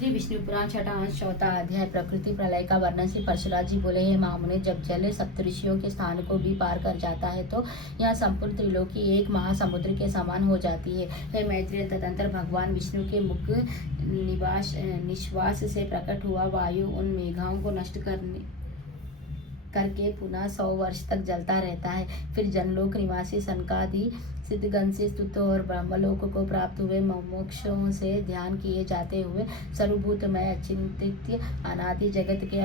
श्री विष्णु पुराण छठा अंश चौथा अध्याय प्रकृति प्रलय का वर्णन से परशुराम जी बोले, हे महामुने, जब जल सप्तऋषियों के स्थान को भी पार कर जाता है तो यह संपूर्ण त्रिलोकी एक महासमुद्र के समान हो जाती है। हे मैत्रेय, तदंतर भगवान विष्णु के मुख निश्वास से प्रकट हुआ वायु उन मेघाओं को नष्ट करके पुनः 100 वर्ष तक जलता रहता है। फिर जनलोक निवासी सनकादि सिद्धगण से स्तुत और ब्रह्मलोक को प्राप्त हुए मोक्षों से ध्यान किए जाते हुए सर्वभूतमय अचिंत्य अनादि जगत के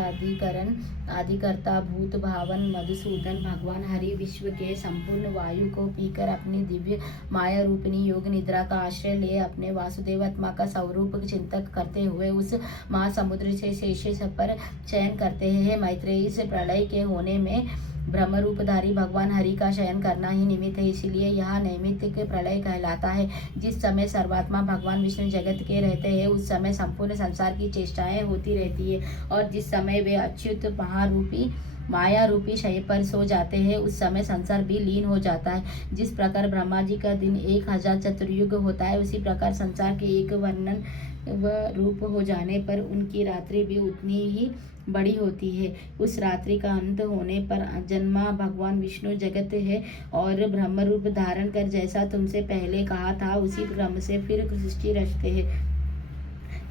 आदिकर्ता भूत भावन मधुसूदन भगवान हरि विश्व के संपूर्ण वायु को पीकर अपनी दिव्य माया रूपिणी योग निद्रा का आश्रय ले अपने वासुदेवात्मा का स्वरूप चिंतन करते हुए उस महासमुद्र से शेष पर चयन करते हैं। मैत्रेयी, इस प्रलय के होने में ब्रह्मरूपधारी भगवान हरि का शयन करना ही निमित्त है, इसलिए यह नैमित्तिक प्रलय कहलाता है। जिस समय सर्वात्मा भगवान विष्णु जगत के रहते हैं उस समय संपूर्ण संसार की चेष्टाएं होती रहती है, और जिस समय वे अच्युत महारूपी माया रूपी शय पर सो जाते हैं उस समय संसार भी लीन हो जाता है। जिस प्रकार ब्रह्मा जी का दिन 1000 चतुर्युग होता है, उसी प्रकार संसार के एक वर्णन व रूप हो जाने पर उनकी रात्रि भी उतनी ही बड़ी होती है। उस रात्रि का अंत होने पर जन्मा भगवान विष्णु जगत है और ब्रह्म रूप धारण कर जैसा तुमसे पहले कहा था उसी क्रम से फिर सृष्टि रचते हैं।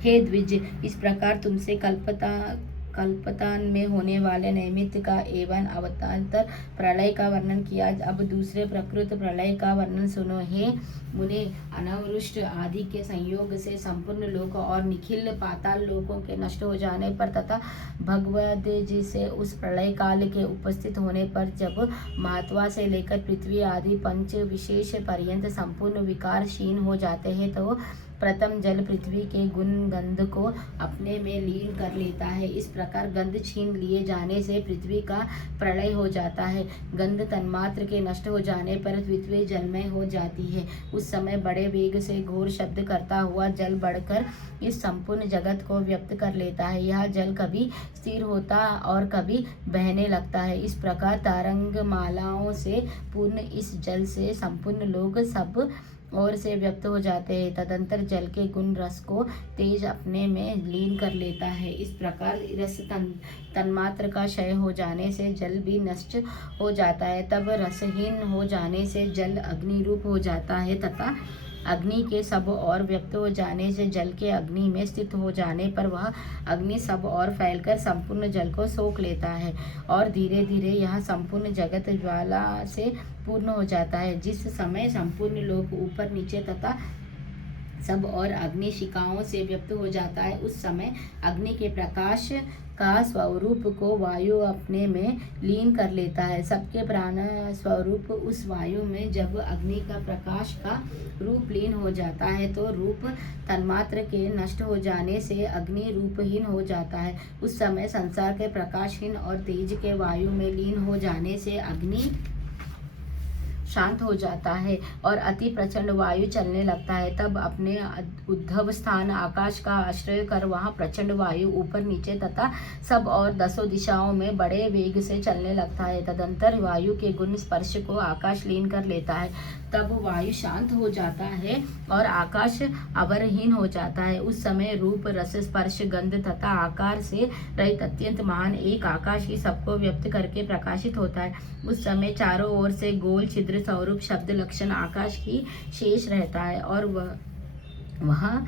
हे द्विज, इस प्रकार तुमसे कल्पतान में होने वाले नैमित्त का एवं अवतांतर प्रलय का वर्णन किया। अब दूसरे प्रकृत प्रलय का वर्णन सुनो। हे मुने, अनावृष्ट आदि के संयोग से संपूर्ण लोक और निखिल पाताल लोकों के नष्ट हो जाने पर तथा भगवद जी से उस प्रलय काल के उपस्थित होने पर जब महात्वा से लेकर पृथ्वी आदि पंच विशेष पर्यंत संपूर्ण विकार क्षीण हो जाते हैं तो प्रथम जल पृथ्वी के गुण गंध को अपने में लीन कर लेता है। इस प्रकार गंध छीन लिए जाने से पृथ्वी का प्रलय हो जाता है। गंध तन्मात्र के नष्ट हो जाने पर पृथ्वी जलमय हो जाती है। उस समय बड़े वेग से घोर शब्द करता हुआ जल बढ़कर इस संपूर्ण जगत को व्यक्त कर लेता है। यह जल कभी स्थिर होता और कभी बहने लगता है। इस प्रकार तरंग मालाओं से पूर्ण इस जल से संपूर्ण लोग सब और से व्यक्त हो जाते हैं। तदंतर जल के गुण रस को तेज अपने में लीन कर लेता है। इस प्रकार रस तन्मात्र का क्षय हो जाने से जल भी नष्ट हो जाता है। तब रसहीन हो जाने से जल अग्नि रूप हो जाता है तथा अग्नि के सब और व्यक्त हो जाने से जल के अग्नि में स्थित हो जाने पर वह अग्नि सब और फैलकर संपूर्ण जल को सोख लेता है और धीरे धीरे यह संपूर्ण जगत ज्वाला से पूर्ण हो जाता है। जिस समय संपूर्ण लोक ऊपर नीचे तथा सब और अग्नि शिखाओं से व्यक्त हो जाता है उस समय अग्नि के प्रकाश का स्वरूप को वायु अपने में लीन कर लेता है। सबके प्राण स्वरूप उस वायु में जब अग्नि का प्रकाश का रूप लीन हो जाता है तो रूप तन्मात्र के नष्ट हो जाने से अग्नि रूपहीन हो जाता है। उस समय संसार के प्रकाशहीन और तेज के वायु में लीन हो जाने से अग्नि शांत हो जाता है और अति प्रचंड वायु चलने लगता है। तब अपने उद्धव स्थान आकाश का आश्रय कर वहाँ प्रचंड वायु ऊपर नीचे तथा सब और 10 दिशाओं में बड़े वेग से चलने लगता है। तदंतर वायु के गुण स्पर्श को आकाश लीन कर लेता है। तब वायु शांत हो जाता है और आकाश अवरहीन हो जाता है। उस समय रूप रस स्पर्श गंध तथा आकार से रहित अत्यंत महान एक आकाश ही सबको व्यक्त करके प्रकाशित होता है। उस समय चारों ओर से गोल छिद्र स्वरूप शब्द लक्षण आकाश ही शेष रहता है और वहाँ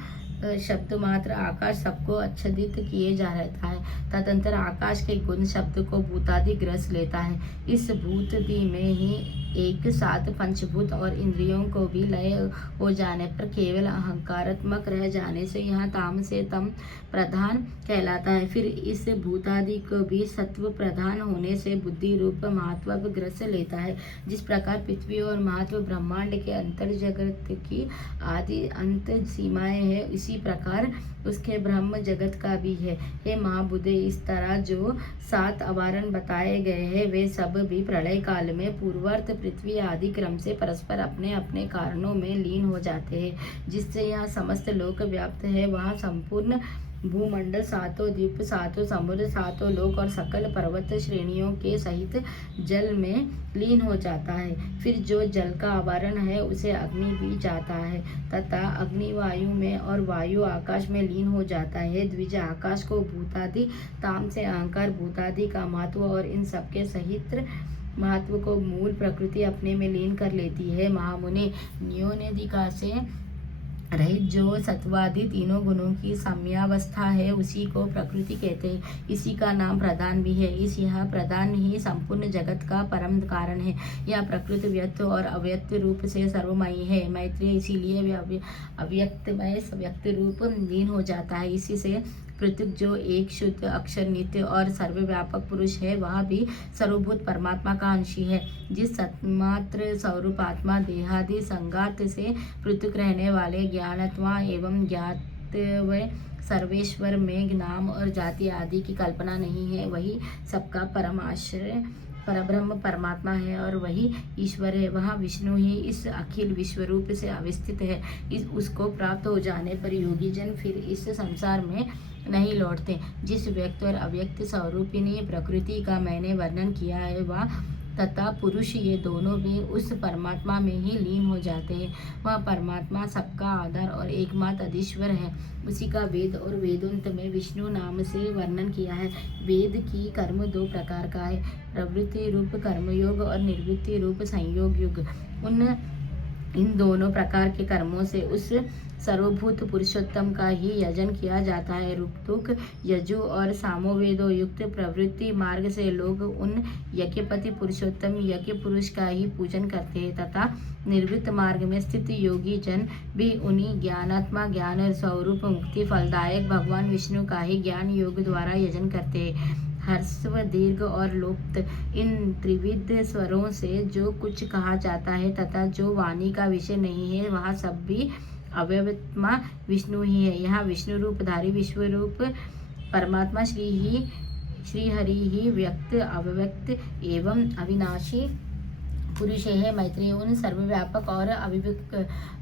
शब्द मात्र आकाश सबको आच्छादित किए जा रहता है। तदंतर आकाश के गुण शब्द को भूतादि ग्रस लेता है। इस भूतदि में ही एक साथ पंचभूत और इंद्रियों को भी लय हो जाने पर केवल अहंकारात्मक रह जाने से यहाँ ताम से तम प्रधान कहलाता है। फिर इस भूतादि को भी सत्व प्रधान होने से बुद्धि रूप महत्व ग्रस लेता है। जिस प्रकार पृथ्वी और महत्व ब्रह्मांड के अंतर जगत की आदि अंत सीमाएं है, इसी प्रकार उसके ब्रह्म जगत का भी है। हे महाबुद्धे, इस तरह जो 7 अवारण बताए गए हैं वे सब भी प्रलय काल में पूर्वार्थ पृथ्वी आदि क्रम से परस्पर अपने अपने कारणों में लीन हो जाते हैं, जिससे यह समस्त लोक व्याप्त है। वहाँ संपूर्ण भूमंडल, सातों द्वीप, सातों समुद्र, सातों लोक और सकल पर्वत श्रेणियों के सहित जल में लीन हो जाता है। फिर जो जल का आवरण है उसे अग्नि भी जाता है, तथा अग्नि वायु में और वायु आकाश में लीन हो जाता है। द्विज आकाश को भूतादि, ताम से अहंकार भूतादि का महत्व और इन सबके सहित महत्व को मूल प्रकृति अपने में लीन कर लेती है। महामुने, न्योनाधिकार से रहित जो सत्वादि तीनों गुणों की साम्यावस्था है उसी को प्रकृति कहते हैं। इसी का नाम प्रधान भी है। यह प्रधान ही संपूर्ण जगत का परम कारण है। यह प्रकृति व्यक्त और अव्यक्त रूप से सर्वमयी है। मैत्रेय, इसीलिए अव्यक्त में व्यक्त रूप लीन हो जाता है। इसी से पृथक जो एक शुद्ध अक्षर नित्य और सर्वव्यापक पुरुष है, वह भी सर्वभूत परमात्मा का अंशी है। जिस सत्मात्र स्वरूप आत्मा देहादि संगात से पृथक रहने वाले ज्ञानात्मा एवं ज्ञातव्य सर्वेश्वर में नाम और जाति आदि की कल्पना नहीं है, वही सबका परम आश्रय परब्रह्म परमात्मा है और वही ईश्वर है। वहाँ विष्णु ही इस अखिल विश्व रूप से अवस्थित है। उसको प्राप्त हो जाने पर योगी जन फिर इस संसार में नहीं लौटते। जिस व्यक्त और अव्यक्त स्वरूपिणी प्रकृति का मैंने वर्णन किया है, वह तथा पुरुष, ये दोनों भी उस परमात्मा में ही लीन हो जाते हैं। वह परमात्मा सबका आधार और एकमात्र अधीश्वर है। उसी का वेद और वेदांत में विष्णु नाम से वर्णन किया है। वेद की कर्म दो प्रकार का है, प्रवृत्ति रूप कर्मयोग और निवृत्ति रूप संयोग युग। इन दोनों प्रकार के कर्मों से उस सर्वभूत पुरुषोत्तम का ही यजन किया जाता है। ऋतुक, यजु और सामवेदों युक्त प्रवृत्ति मार्ग से लोग उन यज्ञपति पुरुषोत्तम यज्ञ पुरुष का ही पूजन करते हैं, तथा निवृत्त मार्ग में स्थित योगी जन भी उन्हीं ज्ञानात्मा ज्ञान स्वरूप मुक्ति फलदायक भगवान विष्णु का ही ज्ञान योग द्वारा यजन करते हैं। ह्रस्व, दीर्घ और लोप्त, इन त्रिविध स्वरों से जो कुछ कहा जाता है तथा जो वाणी का विषय नहीं है, वह सब भी अव्यक्तात्मा विष्णु ही है। यहाँ विष्णु रूपधारी विश्वरूप परमात्मा श्री हरि ही व्यक्त, अव्यक्त एवं अविनाशी पुरुष है। मैत्रेय, उन सर्वव्यापक और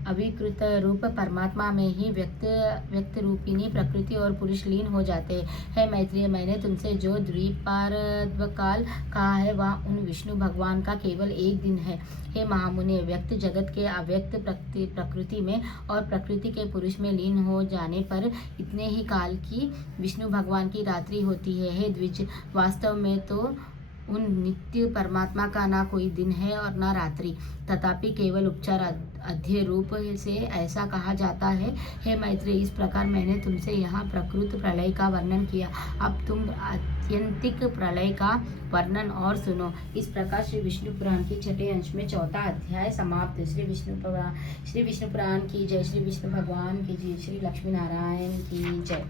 अविकृत रूप परमात्मा में ही व्यक्त रूपिणी प्रकृति और पुरुष लीन हो जाते हैं। मैत्रेय, मैंने तुमसे जो द्विपार्धकाल कहा है, वह उन विष्णु भगवान का केवल एक दिन है। हे महामुनि, व्यक्त जगत के अव्यक्त प्रकृति में और प्रकृति के पुरुष में लीन हो जाने पर इतने ही काल की विष्णु भगवान की रात्रि होती है। हे द्विज, वास्तव में तो उन नित्य परमात्मा का ना कोई दिन है और ना रात्रि, तथापि केवल उपचार अध्य रूप से ऐसा कहा जाता है। हे मैत्रेय, इस प्रकार मैंने तुमसे यहाँ प्रकृत प्रलय का वर्णन किया। अब तुम आत्यंतिक प्रलय का वर्णन और सुनो। इस प्रकार श्री विष्णु पुराण के छठे अंश में चौथा अध्याय समाप्त। श्री विष्णु पुराण की जय। श्री विष्णु भगवान की जय। श्री लक्ष्मी नारायण की जय।